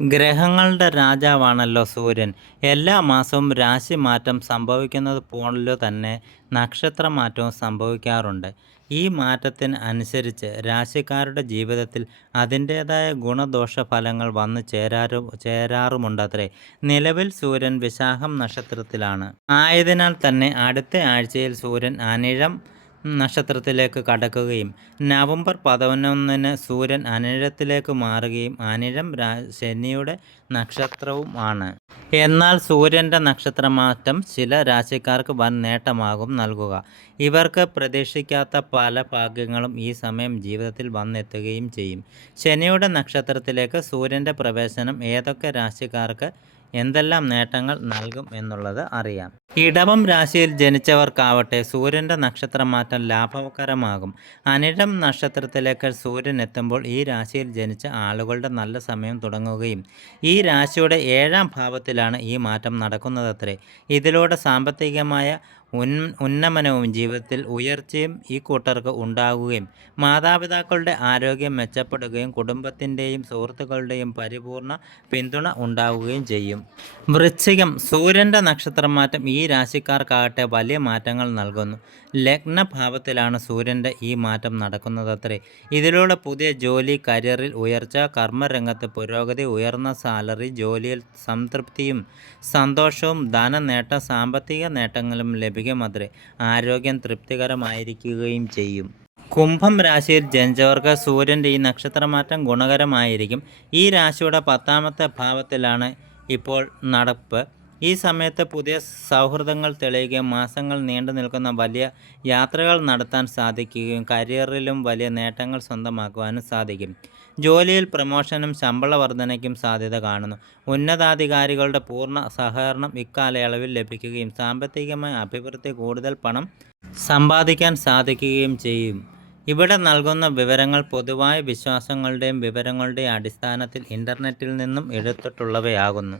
ഗ്രഹങ്ങളുടെ രാജാവാണല്ലോ സൂര്യൻ. എല്ലാ മാസവും രാശി മാറ്റം സംഭവിക്കുന്നത് പോലെ തന്നെ നക്ഷത്ര നക്ഷത്രമാറ്റവും സംഭവിക്കാറുണ്ട്. ഈ മാറ്റത്തിന് അനുസരിച്ച് രാശിക്കാരുടെ ജീവിതത്തിൽ അതിന്റേതായ ഗുണദോഷ ഫലങ്ങൾ വന്നു ചേരാറു ചേരാറുമുണ്ടത്രേ. നിലവിൽ സൂര്യൻ വിശാഖം നക്ഷത്രത്തിലാണ്. ആയതിനാൽ തന്നെ അടുത്ത ആഴ്ചയിൽ സൂര്യൻ അനിഴം നക്ഷത്രത്തിലേക്ക് കടക്കുകയും നവംബർ പതിനൊന്നിന് സൂര്യൻ അനിഴത്തിലേക്ക് മാറുകയും അനിഴം ശനിയുടെ ശനിയുടെ നക്ഷത്രവുമാണ്. എന്നാൽ സൂര്യന്റെ നക്ഷത്രമാറ്റം ചില രാശിക്കാർക്ക് വൻ നേട്ടമാകും നൽകുക. ഇവർക്ക് പ്രതീക്ഷിക്കാത്ത പല ഭാഗ്യങ്ങളും ഈ സമയം ജീവിതത്തിൽ വന്നെത്തുകയും ചെയ്യും. ശനിയുടെ നക്ഷത്രത്തിലേക്ക് സൂര്യന്റെ പ്രവേശനം ഏതൊക്കെ രാശിക്കാർക്ക് എന്തെല്ലാം നേട്ടങ്ങൾ നൽകും എന്നുള്ളത് അറിയാം. ഇടവം രാശിയിൽ ജനിച്ചവർക്കാവട്ടെ സൂര്യന്റെ നക്ഷത്രമാറ്റം ലാഭകരമാകും. അനിഴം നക്ഷത്രത്തിലേക്ക് സൂര്യൻ എത്തുമ്പോൾ ഈ രാശിയിൽ ജനിച്ച ആളുകളുടെ നല്ല സമയം തുടങ്ങുകയും ഈ രാശിയുടെ ഏഴാം ഭാവത്തിലാണ് ഈ മാറ്റം നടക്കുന്നതത്രേ. ഇതിലൂടെ സാമ്പത്തികമായ ഉൻ ഉന്നമനവും ജീവിതത്തിൽ ഉയർച്ചയും ഈ കൂട്ടർക്ക് ഉണ്ടാകുകയും മാതാപിതാക്കളുടെ ആരോഗ്യം മെച്ചപ്പെടുകയും കുടുംബത്തിന്റെയും സുഹൃത്തുക്കളുടെയും പരിപൂർണ പിന്തുണ ഉണ്ടാവുകയും ചെയ്യും. വൃശ്ചികം സൂര്യന്റെ നക്ഷത്രമാറ്റം ഈ രാശിക്കാർക്കാകട്ടെ വലിയ മാറ്റങ്ങൾ നൽകുന്നു. ലഗ്നഭാവത്തിലാണ് സൂര്യന്റെ ഈ മാറ്റം നടക്കുന്നതത്രേ. ഇതിലൂടെ പുതിയ ജോലി കരിയറിൽ ഉയർച്ച കർമ്മരംഗത്ത് പുരോഗതി ഉയർന്ന സാലറി ജോലിയിൽ സംതൃപ്തിയും സന്തോഷവും ധനനേട്ടം സാമ്പത്തിക നേട്ടങ്ങളും ലഭിക്കുമത്രേ ആരോഗ്യം തൃപ്തികരമായിരിക്കുകയും ചെയ്യും. കുംഭം രാശിയിൽ ജനിച്ചവർക്ക് സൂര്യന്റെ ഈ നക്ഷത്രമാറ്റം ഗുണകരമായിരിക്കും. ഈ രാശിയുടെ പത്താമത്തെ ഭാവത്തിലാണ് ഇപ്പോൾ നടപ്പ്. ഈ സമയത്ത് പുതിയ സൗഹൃദങ്ങൾ തെളിയുകയും മാസങ്ങൾ നീണ്ടു നിൽക്കുന്ന വലിയ യാത്രകൾ നടത്താൻ സാധിക്കുകയും കരിയറിലും വലിയ നേട്ടങ്ങൾ സ്വന്തമാക്കുവാനും സാധിക്കും. ജോലിയിൽ പ്രമോഷനും ശമ്പള വർധനയ്ക്കും സാധ്യത കാണുന്നു. ഉന്നതാധികാരികളുടെ പൂർണ സഹകരണം ഇക്കാലയളവിൽ ലഭിക്കുകയും സാമ്പത്തികമായ അഭിവൃദ്ധി കൂടുതൽ പണം സമ്പാദിക്കാൻ സാധിക്കുകയും ചെയ്യും. ഇവിടെ നൽകുന്ന വിവരങ്ങൾ പൊതുവായ വിശ്വാസങ്ങളുടെയും വിവരങ്ങളുടെയും അടിസ്ഥാനത്തിൽ ഇന്റർനെറ്റിൽ നിന്നും എടുത്തിട്ടുള്ളവയാകുന്നു.